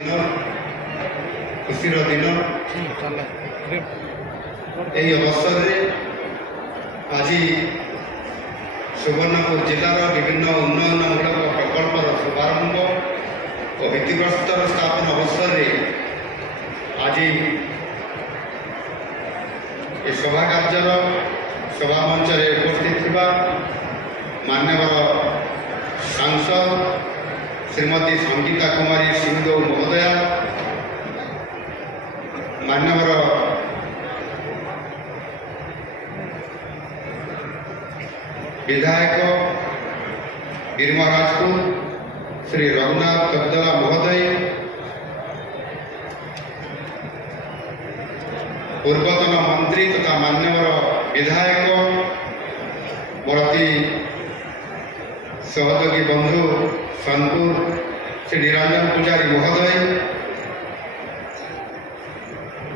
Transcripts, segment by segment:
खुशीर दिन यही अवसर में आज सुवर्णपुर जिलार विभिन्न उन्नयनमूलक प्रकल्पर शुभारंभ और भित्तिप्रस्तर स्थापन अवसर में आज ये सभा कार्यर सभा मंच उपस्थित थी माननीय सांसद श्रीमती संगीता कुमारी सिंहदेव महोदया, माननीय विधायक गिरिमा राजपूत श्री रघुनाथ तगदला महोदय, पूर्वतन मंत्री तथा माननीय विधायक मोरती सहयोगी बंधु सोनपुर श्री निरंजन पुजारी महोदय,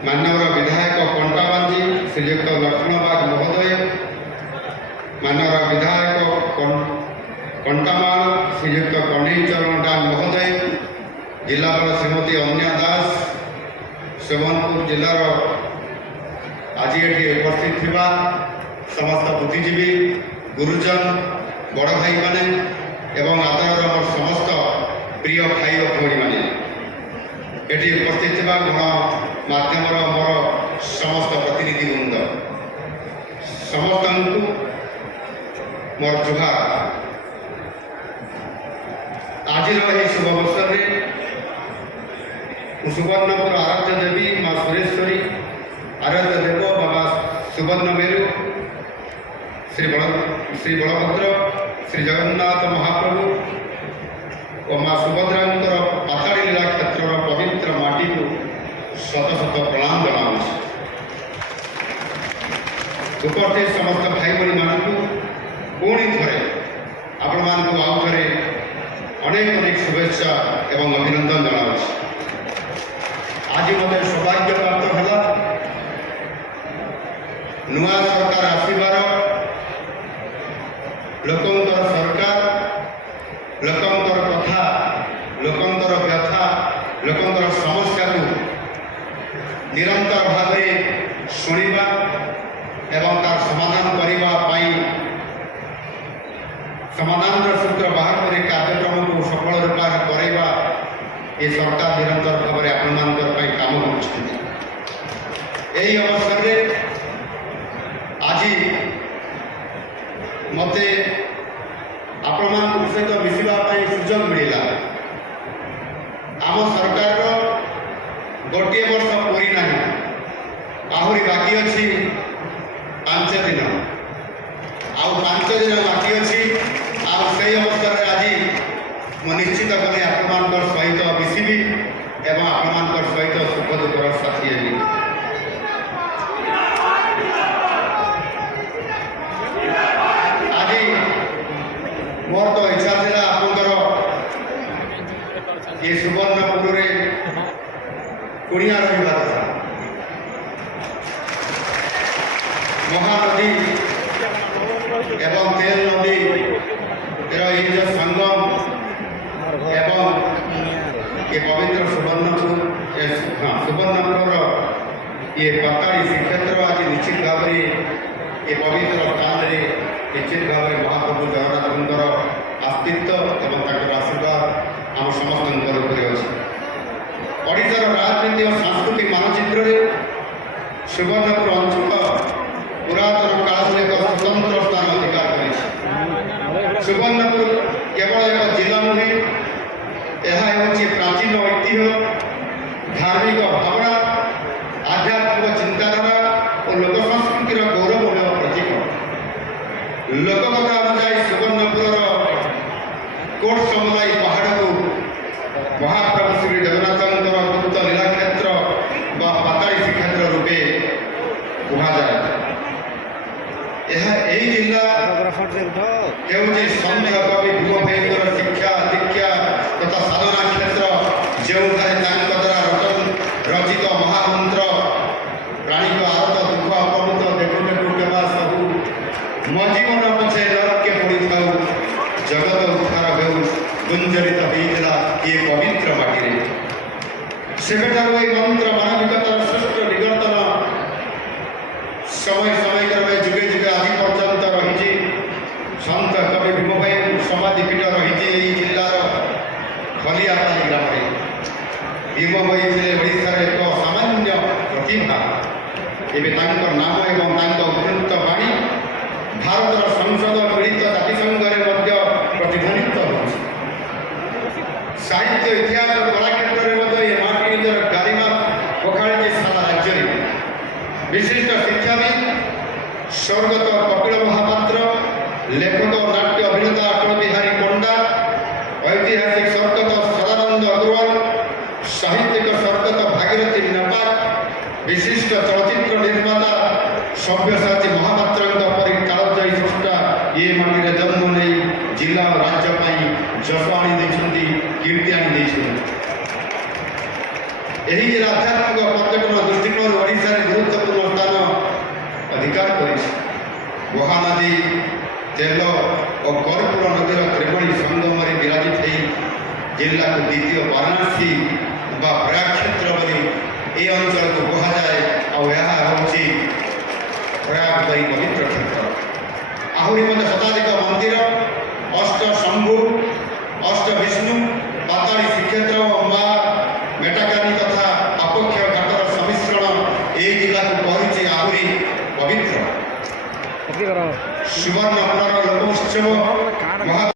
माननीय विधायक कंटाबांजी श्रीयुक्त लक्ष्मणबाग महोदय, माननीय विधायक कंटामाल श्रीयुक्त कणईचरण डाल महोदय, जिलापाल श्रीमती अन्या दास, सुवर्णपुर जिलार आज ये उपस्थित थिबा समस्त बुद्धिजीवी गुरुजन बड़ भाई माने एवं आदर समस्त प्रिय भाई और भौणी मैंने ये उपस्थित थिबा गणमाध्यम मोर समस्त प्रतिनिधि वृंद समस्त मोर जुहार। आज शुभ अवसर में सुवर्णपुर आराध्य देवी माँ सुरेश्वरी, आराध्य देव बाबा सुवर्ण मेरु, श्री बलभद्र, श्री जगन्नाथ महाप्रभु और माँ सुभद्रा पाताड़ी लीला क्षेत्र पवित्र माटी को शत शत प्रणाम जनाऊँ। उपस्थित समस्त भाई भाई मानू पुणी थे आपण मानू आउ थे अनेक अनेक शुभेच्छा एवं अभिनंदन जनाऊँ। आज मत सौभाग्य प्राप्त है नुआ सरकार आसबार लोकंर सरकार लोकंर कथा लोकंर व्यथा लोकंर समस्या को निरंतर भाव शुणा एवं तार समाधान करने समाधान सूत्र बाहर कर कार्यक्रम को सफल रूप करवा ये सरकार निरंतर भाव में आपण काम कर अवसर में आज मत आपण सहित मिसवाई सुजोग मिलला। आम सरकार गोटे वर्ष पूरी ना आहरी बाकी अच्छी 5 दिन आउ 5 दिन बाकी अच्छी से अवसर में आज मु निश्चित भाव आपण सहित मिसबी एवं आपण सहित सुख दुखर साथी हेबी। मोर तो इच्छा था आपंकर ये सुवर्णपुर कुड़िया रहा था महानदी एवं तेल नदी ये जो संगम एवं ये पवित्र सुवर्णपुर ये पाताड़ी श्रीक्षेत्र आज निश्चित भाव ये पवित्र स्थान में निश्चित भाव में महाप्रभु जगन्नाथर अस्तित्व एवं आशीर्वाद आम समस्त ओडिशार राजनीति और सांस्कृतिक मानचित्र सुवर्णपुर अंचल पुरातन काल एक स्वतंत्र स्थान अधिकार कर। सुवर्णपुर केवल एक जिला नुहे, यह प्राचीन ऐतिह्य धार्मिक भावना आध्यात्मिक चिंताधारा और लोक संस्कृतिर गौरवमय प्रतीक। लोककथा अनुसार सुवर्णपुर कोट समुदाय पहाड़ को महाप्रभु श्री जगन्नाथ गुप्त लीला क्षेत्र व पाताड़ी श्रीक्षेत्र रूपे कहुए। यही जिला के संत कवि भूमभेदर शिक्षा दीक्षा तथा साधना क्षेत्र जो द्वारा रचित महामंत्र प्राणी को आरत दुख अपमृत देखु देखु केवा सबू मो जीवन पछे नरके पड़ी था जगत उद्धार हो गुंजरित होता ये पवित्र माटी ସେବେଠାରୁ ଏହି ମନ୍ତ୍ର ମାନବିକତାର ଶ୍ରେଷ୍ଠ ବିବର୍ତ୍ତନ ସମୟ ସମୟ ଯୁଗେ ଯୁଗେ ଆଜି ପର୍ଯ୍ୟନ୍ତ ରହିଛି। ସନ୍ଥ କବି ଭୀମ ଭାଇଙ୍କ ସମାଧିପୀଠ ରହିଛି ଏହି ଜିଲ୍ଲାର ଖଲିଆପାଲି ଗ୍ରାମରେ। ଭୀମ ଭାଇ ଥିଲେ ଓଡ଼ିଶାର ଏକ ସାମାନ୍ୟ ପ୍ରତିଭା। ଏବେ ତାଙ୍କ ନାମ ଏବଂ ତାଙ୍କ ଉଦ୍ଧୃତ ବାଣୀ ଭାରତର ସଂସଦ ମିଳିତ ଜାତିସଂଘରେ ମଧ୍ୟ ପ୍ରତିଧ୍ୱନିତ ହେଉଛି। ସାହିତ୍ୟ ଇତିହାସ କଳା କ୍ଷେତ୍ରରେ ମଧ୍ୟ ଏ ମାଟି ନିଜର ଗାରିମା ପଖାଳିଛି ସାରା ରାଜ୍ୟରେ। ବିଶିଷ୍ଟ ଶିକ୍ଷାବିତ୍ ସ୍ୱର୍ଗତ କପିଳ ମହାପାତ୍ର, ଲେଖକ ନାଟ୍ୟ ଅଭିନେତା ଅଟଳ ବିହାରୀ ପଣ୍ଡା, ଐତିହାସିକ ସ୍ୱର୍ଗତ ସଦାନନ୍ଦ ଅଗ୍ରୱାଲ, ସାହିତ୍ୟିକ ସ୍ୱର୍ଗତ ଭାଗୀରଥୀ ନେପାଳ, ବିଶିଷ୍ଟ ଚଳଚ୍ଚିତ୍ର ନିର୍ମାତା ସବ୍ୟସାଚୀ ମହାପାତ୍ରଙ୍କ ପରି କାଳଜୟୀ ସ୍ରଷ୍ଟା ଏ ମାଟିରେ ଜନ୍ମ ନେଇ ଜିଲ୍ଲା ଓ ରାଜ୍ୟ ପାଇଁ ଯଶ ଆଣି ଦେଇଛନ୍ତି, କୀର୍ତ୍ତି ଆଣି ଦେଇଛନ୍ତି। ଏହି ଜିଲ୍ଲା ଆଧ୍ୟାତ୍ମିକ ପର୍ଯ୍ୟଟନ ଦୃଷ୍ଟିକୋଣରୁ ଓଡ଼ିଶାରେ ଗୁରୁତ୍ୱପୂର୍ଣ୍ଣ ସ୍ଥାନ ଅଧିକାର କରିଛି। ମହାନଦୀ, ତେଲ ଓ କର୍ପୂର ନଦୀର ତ୍ରିବେଣୀ ସଙ୍ଗମରେ ବିରାଜିତ ହୋଇ ଜିଲ୍ଲାକୁ ଦ୍ୱିତୀୟ ବାରାଣସୀ ବା ପ୍ରୟାଗ କ୍ଷେତ୍ର ବୋଲି ଏ ଅଞ୍ଚଳକୁ କୁହାଯାଏ। ଆଉ ଏହା ହେଉଛି ପ୍ରୟାଗ ପରି ପବିତ୍ର କ୍ଷେତ୍ର। ଆହୁରି ମଧ୍ୟ ଶତାଧିକ ମନ୍ଦିର, ଅଷ୍ଟ ଶମ୍ଭୁ, ଅଷ୍ଟ ବିଷ୍ଣୁ, ପାତାଳୀ ଶ୍ରୀକ୍ଷେତ୍ର ଓ ମା ମେଟାକାନୀ ତଥା ଆପକ୍ଷ ଘାଟର ସମ୍ମିଶ୍ରଣ ଏହି ଜିଲ୍ଲାକୁ କରୁଛି ଆହୁରି ପବିତ୍ର। ସୁବର୍ଣ୍ଣପୁରର ଲୋକ ଉତ୍ସବ ମହା